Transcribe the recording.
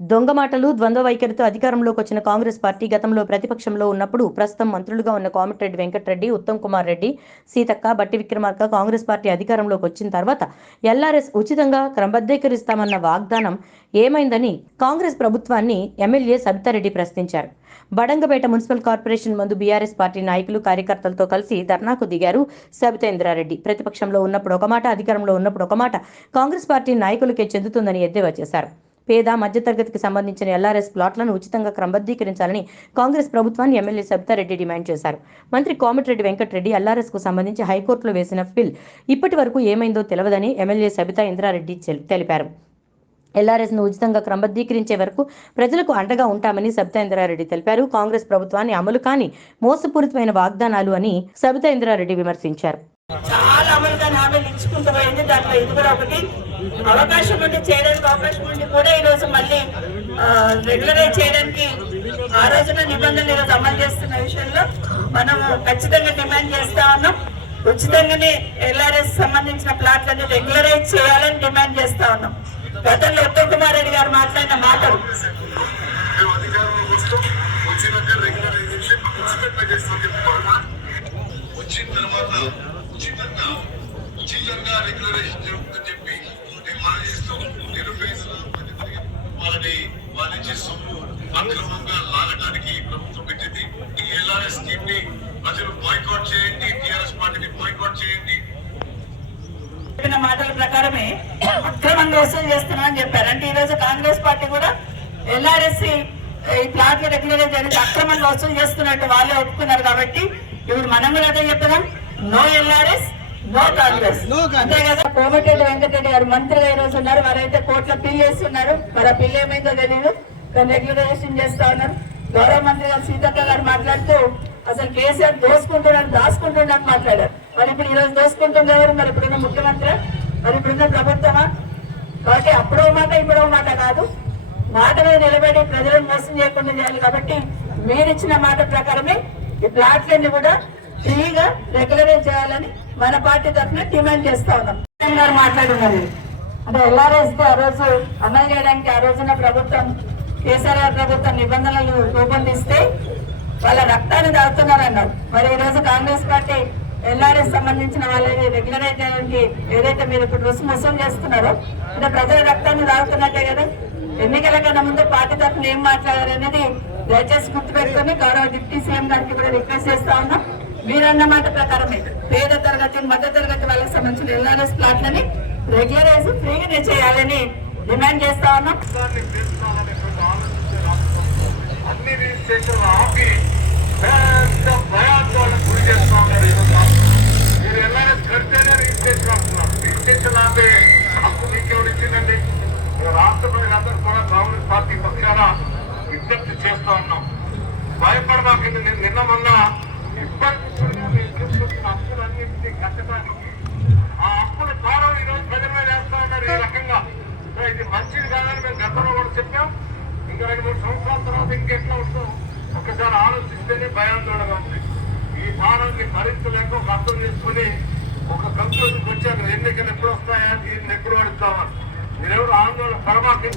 దొంగ మాటలు ద్వంద్వ వైఖరితో అధికారంలోకి వచ్చిన కాంగ్రెస్ పార్టీ గతంలో ప్రతిపక్షంలో ఉన్నప్పుడు ప్రస్తుతం మంత్రులుగా ఉన్న కోమటిరెడ్డి వెంకటరెడ్డి ఉత్తమ్ కుమార్ రెడ్డి సీతక్క బట్టి విక్రమార్క కాంగ్రెస్ పార్టీ అధికారంలోకి వచ్చిన తర్వాత ఎల్ఆర్ఎస్ ఉచితంగా క్రమబద్ధీకరిస్తామన్న వాగ్దానం ఏమైందని కాంగ్రెస్ ప్రభుత్వాన్ని ఎమ్మెల్యే సబితారెడ్డి ప్రశ్నించారు. బడంగపేట మున్సిపల్ కార్పొరేషన్ ముందు బీఆర్ఎస్ పార్టీ నాయకులు కార్యకర్తలతో కలిసి ధర్నాకు దిగారు సబితేంద్రారెడ్డి. ప్రతిపక్షంలో ఉన్నప్పుడు ఒక మాట అధికారంలో ఉన్నప్పుడు ఒక మాట కాంగ్రెస్ పార్టీ నాయకులకే చెందుతుందని ఎద్దేవా చేశారు. పేద మధ్యతరగతికి సంబంధించిన ఎల్ఆర్ఎస్ ప్లాట్లను ఉచితంగా క్రమబద్ధీకరించాలని కాంగ్రెస్ ప్రభుత్వాన్ని ఎమ్మెల్యే సబితారెడ్డి డిమాండ్ చేశారు. మంత్రి కోమటిరెడ్డి వెంకటరెడ్డి ఎల్ఆర్ఎస్కు సంబంధించి హైకోర్టులో వేసిన పిల్ ఇప్పటి వరకు ఏమైందో తెలియదని ఎమ్మెల్యే సబితా ఇంద్రారెడ్డి తెలిపారు. ఎల్ఆర్ఎస్ను ఉచితంగా క్రమబద్ధీకరించే వరకు ప్రజలకు అండగా ఉంటామని సబితా ఇంద్రారెడ్డి తెలిపారు. కాంగ్రెస్ ప్రభుత్వాన్ని అమలు కాని మోసపూరితమైన వాగ్దానాలు అని సబితా ఇంద్రారెడ్డి విమర్శించారు. చాలా దాంట్లో ఇది కూడా ఒకటి? అవకాశం ఉండి చేయడానికి అవకాశం ఉండి కూడా ఈ రోజు మళ్ళీ రెగ్యులరైజ్ చేయడానికి ఆ రోజున నిబంధనలు ఈరోజు అమలు చేస్తున్న విషయంలో మనం ఖచ్చితంగా డిమాండ్ చేస్తా ఉన్నాం. ఉచితంగానే ఎల్ఆర్ఎస్ సంబంధించిన ప్లాట్లని రెగ్యులరైజ్ చేయాలని డిమాండ్ చేస్తా ఉన్నాం. గతంలో ఉత్తమ్ కుమార్ రెడ్డి గారు మాట్లాడిన మాట జరుగుతుందని చెప్పి నేను మనం వాళ్ళని వాళ్ళ సొమ్ము అక్రమంగా లాగడానికి ప్రభుత్వం పెట్టింది. ఈ ఎల్ఆర్ఎస్ స్కీమ్ని ప్రజలు బాయ్కాట్ చేయండి పార్టీని బాయ్కాట్ చేయండి. మాటల ప్రకారమే అక్రమంగా వసూలు చేస్తున్నామని చెప్పారు. అంటే ఈ రోజు కాంగ్రెస్ పార్టీ కూడా ఎల్ఆర్ఎస్ ఈ ప్లాట్లు రెగ్యులరైజ్ అనేది అక్రమంగా వసూలు చేస్తున్నట్టు వాళ్ళే ఒప్పుకున్నారు కాబట్టి ఇప్పుడు మనం కూడా అదే చెప్తున్నాం. No LRS no Congress Komatireddy Venkat Reddy గారు మంత్రిగా ఈ రోజు ఉన్నారు. వారైతే కోట్ల పిల్లు వేస్తున్నారు మరి ఆ పిల్లు ఏమైందో తెలియదు కానీ రెగ్యులరైజేషన్ చేస్తా ఉన్నారు. గౌరవ మంత్రి గారు సీతక్క గారు మాట్లాడుతూ అసలు కేసీఆర్ దోసుకుంటున్నాడు దాచుకుంటున్నాడు మాట్లాడారు. మరి ఇప్పుడు ఈ రోజు దోసుకుంటుంది ఎవరు? మరి ఇప్పుడున్న ముఖ్యమంత్రి? మరి ఇప్పుడున్న ప్రభుత్వమా? కాబట్టి అప్పుడో మాట ఇప్పుడో మాట కాదు. మాట మీద నిలబడి ప్రజలను మోసం చేయకుండా చేయాలి కాబట్టి మీరిచ్చిన మాట ప్రకారమే ఈ ప్లాట్లన్నీ కూడా ఫ్రీగా రెగ్యులరైజ్ చేయాలని మన పార్టీ తరఫున డిమాండ్ చేస్తా ఉన్నాం. గారు మాట్లాడున్నారు అంటే ఎల్ఆర్ఎస్ ఆ రోజు అమలు చేయడానికి ఆ రోజున ప్రభుత్వం కేసీఆర్ ప్రభుత్వం నిబంధనలు రూపొందిస్తే వాళ్ళ రక్తాన్ని దాగుతున్నారు అన్నారు మరి ఈ రోజు కాంగ్రెస్ పార్టీ ఎల్ఆర్ఎస్ సంబంధించిన వాళ్ళని రెగ్యులరైజ్ చేయడానికి ఏదైతే మీరు ఇప్పుడు రుసుము వసూలు చేస్తున్నారో అంటే ప్రజల రక్తాన్ని దాగుతున్నట్టే కదా? ఎన్నికల కన్నా ముందు పార్టీ తరఫున ఏం మాట్లాడారు అనేది దయచేసి గుర్తుపెట్టుకుని గౌరవ డిప్యూటీ సీఎం గారికి కూడా రిక్వెస్ట్ చేస్తా ఉన్నాం. మీరన్న మాట ప్రకారమే పేద తరగతి మధ్య తరగతి వాళ్ళకి సంబంధించిన ఎల్ఆర్ఎస్ ప్లాట్లని రెగ్యులరైజ్ ఫ్రీగానే చేయాలని డిమాండ్ చేస్తా ఉన్నాం. అన్ని ఆపి పెద్ద భయాందోళన గురి చేస్తా ఉన్నారు ఈరోజు రాష్ట్రం. మీరు ఎల్ఆర్ఎస్ కడితేనే రిజిస్ట్రేషన్ అంటున్నారు రిజిస్ట్రేషన్ ఆపే హక్కు మీకెవరు ఇచ్చిందండి ఇక రాష్ట్ర ప్రజలందరూ కూడా కాంగ్రెస్ పార్టీ పక్షాన విజ్ఞప్తి చేస్తా ఉన్నాం భయపడమాకండి నేను నిన్న మొన్న ఇబ్బంది తీసుకొచ్చిన హక్కులన్నింటినీ కట్టడానికి ఆ అప్పుల ద్వారా ఈ రోజు ప్రజల మీద వేస్తా ఉన్నారు ఈ రకంగా సో ఇది మంచిది కాదని మేము గతంలో కూడా చెప్పాం ఇంకా రెండు మూడు సంవత్సరాల ఎట్లా ఇంకెట్లా ఉంటుందో ఒకసారి ఆలోచిస్తేనే భయాందోళనగా ఉంది. ఈ భారాన్ని భరించలేక ఒక అర్థం చేసుకుని ఒక కంక్లూజన్కి వచ్చారు ఎన్నికలు ఎప్పుడు వస్తాయా దీన్ని ఎప్పుడు అడుగుతామని మీరెవరు ఆందోళన పరమాకి